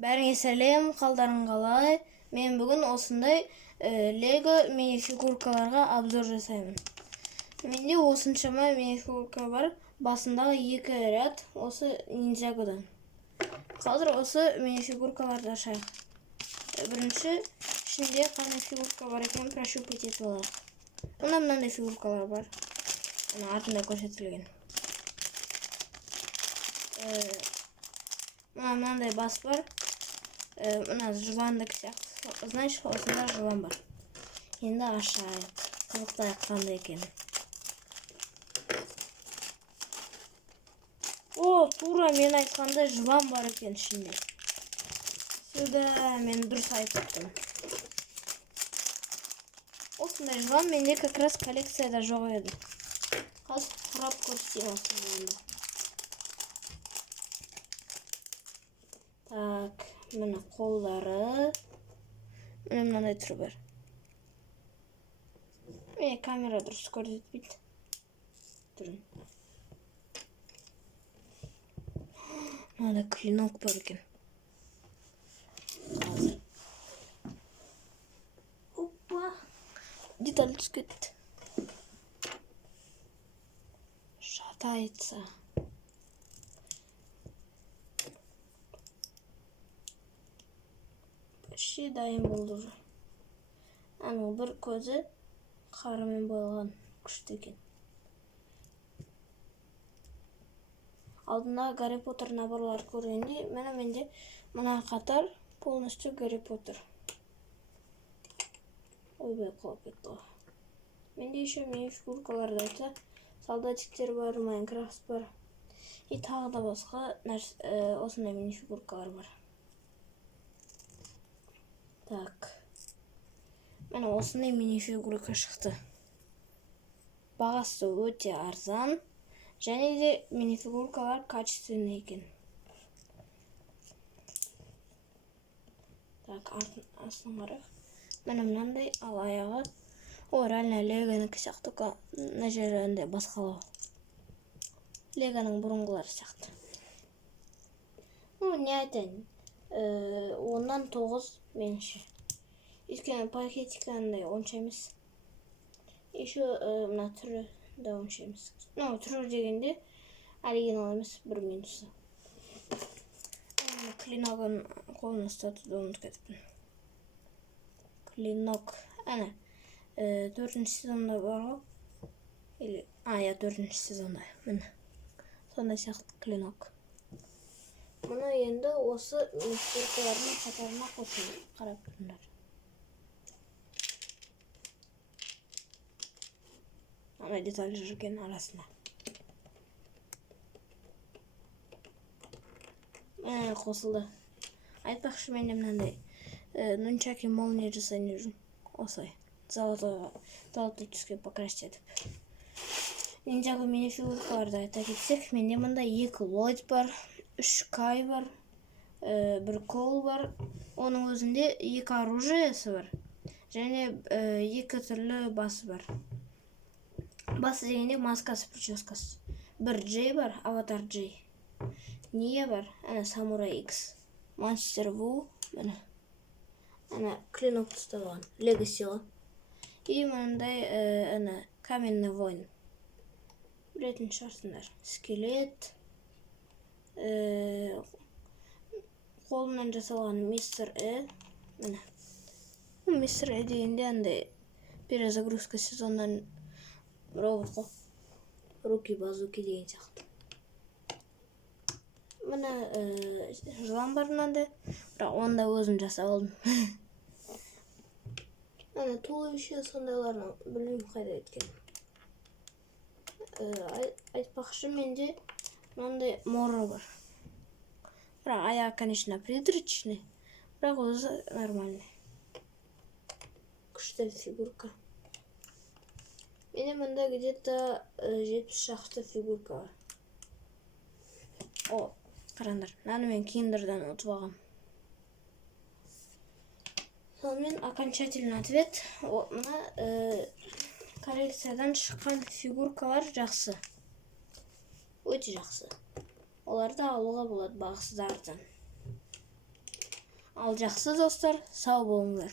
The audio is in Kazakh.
Бәріңе сәлем, қалдарың қалай? Мен бүгін осындай Лего минифигуркаларға обзор жасаймын. Менде осыншама минифигурка бар. Басындағы екі ряд осы Ninjago'дан. Қазір осы минифигуркаларды ашайық. Бірінші, ішінде қандай фигурка бар екен прощупать етіп алайық. Мынандай фигуркалар бар. Артында көрсетілген. Мынандай бас бар. Мына жыландық сияқты. Знаешь, осында жылан бар. Енді ашайық. Қызықтайық қандай екен. О, тура мен айтқандай жылан бар екен ішінде. Сюда мен дұрыс айтыптым. Осындай жылан менде как раз коллекцияда жоқ еді. Қазір құрап көрсетейін осы жыланды. Так, мына қолдары. Міне мынандай түрі бар. Міне камера дұрыс көрсетпейді түрін. Мынада клинок бар екен. Қазір. Опа. Деталь түсіп кетті. Шатается. Почти дайын болды уже. Бір көзі қарымен боялған, күшті екен. Алдында Гарри Поттер наборлар көргенде, менде мына қатар полностью Гарри Поттер. Ойбай, құлап кетті ғой. Менде еще минифигуркалар да айтса, солдатиктер бар, Майнкрафт бар. И тағы да басқа осындай минифигуркалар бар. Так. Мен осындай минифигурка шықты. Бағасы өте арзан. Және де минифигуркалар качественный екен. Так, астын қарайық. Мынандай ал аяғы. О, реально Легонікі сияқты, мына жерінде басқалау. Легоның бұрынғылары сияқты. Не айтайын? 10-дан 9 меніңше. Өйткені пакетикандай онша емес. Еще мына түрі да онша емес. Түрі дегенде оригинал емес, бір минусы. Клиногын қолына ұстатуды ұмытып кетіппін. Клинок. 4-ші сезонда бар ғой. Или, 4-ші сезонда. Міне. Сондай сияқты клинок. Мұны енді осы минифигуркалардың қатарына қосып қарап тұрыңдар. Ана деталь жүрген арасында. Қосылды. Айтпақшы менде мынандай нунчаки молния жасайын жүрмін. Осылай. Золотой түске покрасить етіп. Ninjago минифигуркаларды айта кетсек, менде мында 2 Ллойд бар, 3 Кай бар, 1 Кол бар. Оның өзінде 2 оружиесі бар. Және 2 түрлі басы бар. Басы дегенде маскасы, прическасы. 1 Джей бар, Аватар Джей. Ния бар, Самурай X. Монстер Ву, клинок тұсталған, Лего Сила. И мынандай каменный воин. Білетін шығарсыңдар. Скелет. Қолынан жасалған Мистер Е. Мистер Е дегенде перезагрузка сезондан робот қой. Руки-базуки деген сияқты. Мына жылан бар мынандай. Бірақ онда өзім жасап алдым. Туловище сондайларын білмеймін қайда кеткен. Айтпақшы менде мынандай Моро бар. Бірақ аяғы, конечно, призрачный. Бірақ өзі нормальный. Күшті фигурка. Менде мында где-то 70 шақты фигурка бар. О, қараңдар. Мынаны мен киндерден ұтып алғам. Сонымен окончательный ответ. Мына коллекциядан шыққан фигуркалар жақсы. Өте жақсы. Оларды алуға болады, бағасы да арзан. Ал жақсы достар, сау болыңдар.